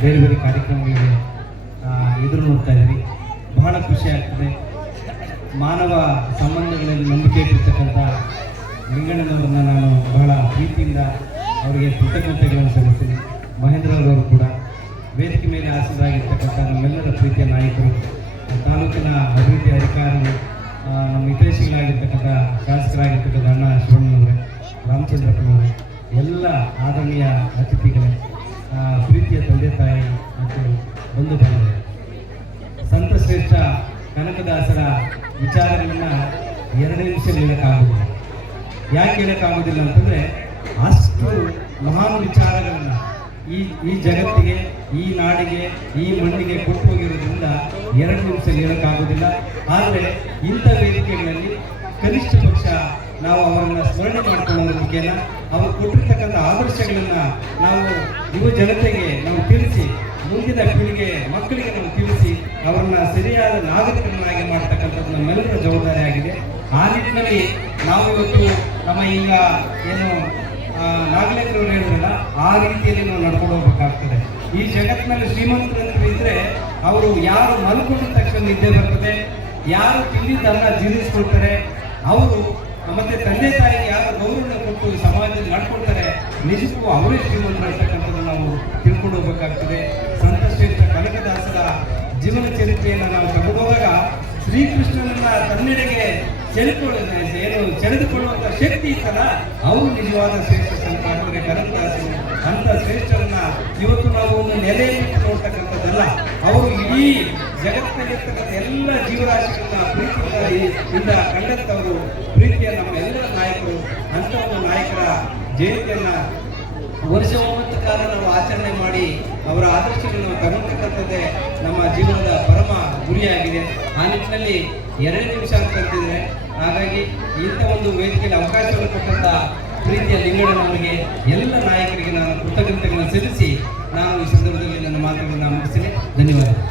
ಬೇರೆ ಬೇರೆ ಕಾರ್ಯಕ್ರಮಗಳಿಗೆ ಎದುರು ನೋಡ್ತಾ ಇದ್ದೀವಿ. ಬಹಳ ಖುಷಿ ಆಗ್ತದೆ. ಮಾನವ ಸಂಬಂಧಗಳಲ್ಲಿ ನಂಬಿಕೆ ಇಟ್ಟಿರ್ತಕ್ಕಂಥ ಲಿಂಗಣ್ಣನವರನ್ನ ನಾನು ಬಹಳ ಪ್ರೀತಿಯಿಂದ ಅವರಿಗೆ ಕೃತಜ್ಞತೆಗಳನ್ನು ಸಲ್ಲಿಸ್ತೀನಿ. ಮಹೇಂದ್ರ ಅವರು ಕೂಡ ವೇದಿಕೆ ಮೇಲೆ ಆಸರಾಗಿರ್ತಕ್ಕಂಥ ನಮ್ಮೆಲ್ಲರ ಪ್ರೀತಿಯ ನಾಯಕರು ತಾಲೂಕಿನ ಅಭಿವೃದ್ಧಿ ಅಧಿಕಾರಿ ಆ, ನಮ್ಮ ಹಿತೈಷಿಗಳಾಗಿರ್ತಕ್ಕಂಥ ಶಾಸಕರಾಗಿರ್ತಕ್ಕಂಥ ಅಣ್ಣ ಶಿವಣ್ಣನವರೇ ರಾಮಚಂದ್ರಪ್ಪನವರೇ ಎಲ್ಲ ಆದರಣೀಯ ಅತಿಥಿಗಳೇ ಪ್ರೀತಿಯ ತಂದೆ ತಾಯಿ ಮತ್ತು ಬಂಧು ಬಾಂಧವರು ಸಂತ ಶ್ರೇಷ್ಠ ಕನಕದಾಸರ ವಿಚಾರಗಳನ್ನ ಎರಡು ನಿಮಿಷ ಹೇಳಕ್ಕಾಗುದಿಲ್ಲ ಯಾಕೆ ಹೇಳೋಕ್ಕಾಗೋದಿಲ್ಲ ಅಂತಂದ್ರೆ ಅಷ್ಟು ಮಹಾನ್ ವಿಚಾರಗಳನ್ನು ಈ ಈ ಜಗತ್ತಿಗೆ, ಈ ನಾಡಿಗೆ, ಈ ಮಣ್ಣಿಗೆ ಕೊಟ್ಟು ಹೋಗಿರೋದ್ರಿಂದ ಎರಡು ನಿಮಿಷ ಹೇಳಕ್ಕಾಗುದಿಲ್ಲ ಆದರೆ ಇಂಥ ವೇದಿಕೆಗಳಲ್ಲಿ ಕನಿಷ್ಠ ಪಕ್ಷ ನಾವು ಅವರನ್ನ ಸ್ಮರಣೆ ಮಾಡ್ಕೊಳ್ಳೋದ್ರ ಮುಖೇನ ಅವರು ಕೊಟ್ಟಿರ್ತಕ್ಕಂಥ ಆದರ್ಶಗಳನ್ನು ನಾವು ಯುವ ಜನತೆಗೆ ನಾವು ತಿಳಿಸಿ, ಮುಂದಿನ ಪೀಳಿಗೆ, ಮಕ್ಕಳಿಗೆ ನಾವು ತಿಳಿಸಿ, ಅವರನ್ನ ಸರಿಯಾದ ನಾಗರಿಕರನ್ನಾಗಿ ಮಾಡ್ತಕ್ಕಂಥದ್ದು ನಮ್ಮೆಲ್ಲರ ಜವಾಬ್ದಾರಿ ಆಗಿದೆ. ಆ ನಿಟ್ಟಿನಲ್ಲಿ ನಾವು ಇವತ್ತು ನಮ್ಮ ಈಗ ಏನು ನಾಗಲೇಂದ್ರವರು ಹೇಳಿದ್ರಲ್ಲ, ಆ ರೀತಿಯಲ್ಲಿ ನಾವು ನಡ್ಕೊಂಡು ಹೋಗ್ಬೇಕಾಗ್ತದೆ. ಈ ಜಗತ್ತಿನಲ್ಲಿ ಶ್ರೀಮಂತರಂತರು ಇದ್ರೆ ಅವರು ಯಾರು ಮಲ್ಕೊಂಡಿರ್ತಕ್ಕಂಥ ನಿದ್ದೆ ಬರ್ತದೆ, ಯಾರು ತಿಂದಿದ್ದನ್ನ ಜೀರ್ಣಿಸ್ಕೊಳ್ತಾರೆ, ಅವರು ಮತ್ತೆ ತಂದೆ ತಾಯಿಗೆ ಯಾರು ಗೌರವ ಕೊಟ್ಟು ಸಮಾಜದಲ್ಲಿ ನಡ್ಕೊಳ್ತಾರೆ ನಿಜಕ್ಕೂ ಅವರೇ ಶ್ರೀಮಂತರು ಅಂತಕ್ಕಂಥದ್ದು ನಾವು ತಿಳ್ಕೊಂಡು ಹೋಗ್ಬೇಕಾಗ್ತದೆ. ಸಂತ ಶ್ರೇಷ್ಠ ಕನಕದಾಸರ ಜೀವನ ಚರಿತ್ರೆಯನ್ನು ನಾವು ತಗೊಂಡೋದಾಗ ಶ್ರೀಕೃಷ್ಣನನ್ನ ತನ್ನೆಡೆಗೆ ಸೆಳೆಕೊಳ್ಳ ಏನು, ಸೆಳೆದುಕೊಳ್ಳುವಂತ ಶಕ್ತಿ ಇತ್ತಲ್ಲ, ಅವರು ನಿಜವಾದ ಶ್ರೇಷ್ಠ ಸಂಪಾದನೆ ಕನಕದಾಸರು ಅಂತ ಶ್ರೇಷ್ಠರನ್ನ ಇವತ್ತು ನಾವು ಒಂದು ನೆಲೆಯಲ್ಲಿ ನೋಡ್ತಕ್ಕಂಥದ್ದಲ್ಲ. ಅವರು ಇಡೀ ಜಗತ್ತಿನಲ್ಲಿರ್ತಕ್ಕಂಥ ಎಲ್ಲ ಜೀವರಾಶಿಗಳನ್ನ ಪ್ರೀತಿಯಿಂದ ಕಂಡಂಥವರು ಪ್ರೀತಿಯ ನಮ್ಮ ಎಲ್ಲ ನಾಯಕರು ಅಂತ ಒಂದು ನಾಯಕರ ಜಯಂತಿಯನ್ನ ವರ್ಷ ಒಂಬತ್ತು ಕಾಲ ನಾವು ಆಚರಣೆ ಮಾಡಿ ಅವರ ಆದರ್ಶಗಳನ್ನು ತಗೊಳ್ತಕ್ಕಂಥದ್ದೇ ನಮ್ಮ ಜೀವನದ ಪರಮ ಗುರಿಯಾಗಿದೆ. ಆ ನಿಟ್ಟಿನಲ್ಲಿ ಎರಡು ನಿಮಿಷ ಅಂತ ಕರ್ತಿದ್ರೆ ಹಾಗಾಗಿ ಇಂಥ ಒಂದು ವೇದಿಕೆಯಲ್ಲಿ ಅವಕಾಶವನ್ನು ಕೊಟ್ಟಂತ ಪ್ರೀತಿಯ ಲಿಂಗಣ್ಣನವರಿಗೆ ಎಲ್ಲ ನಾಯಕರಿಗೆ ನಾನು ಕೃತಜ್ಞತೆಗಳನ್ನು ಸಲ್ಲಿಸಿ ನಾನು ಈ ಸಂದರ್ಭದಲ್ಲಿ ನನ್ನ ಮಾತುಗಳನ್ನು ಮುಗಿಸ್ತೇನೆ. ಧನ್ಯವಾದ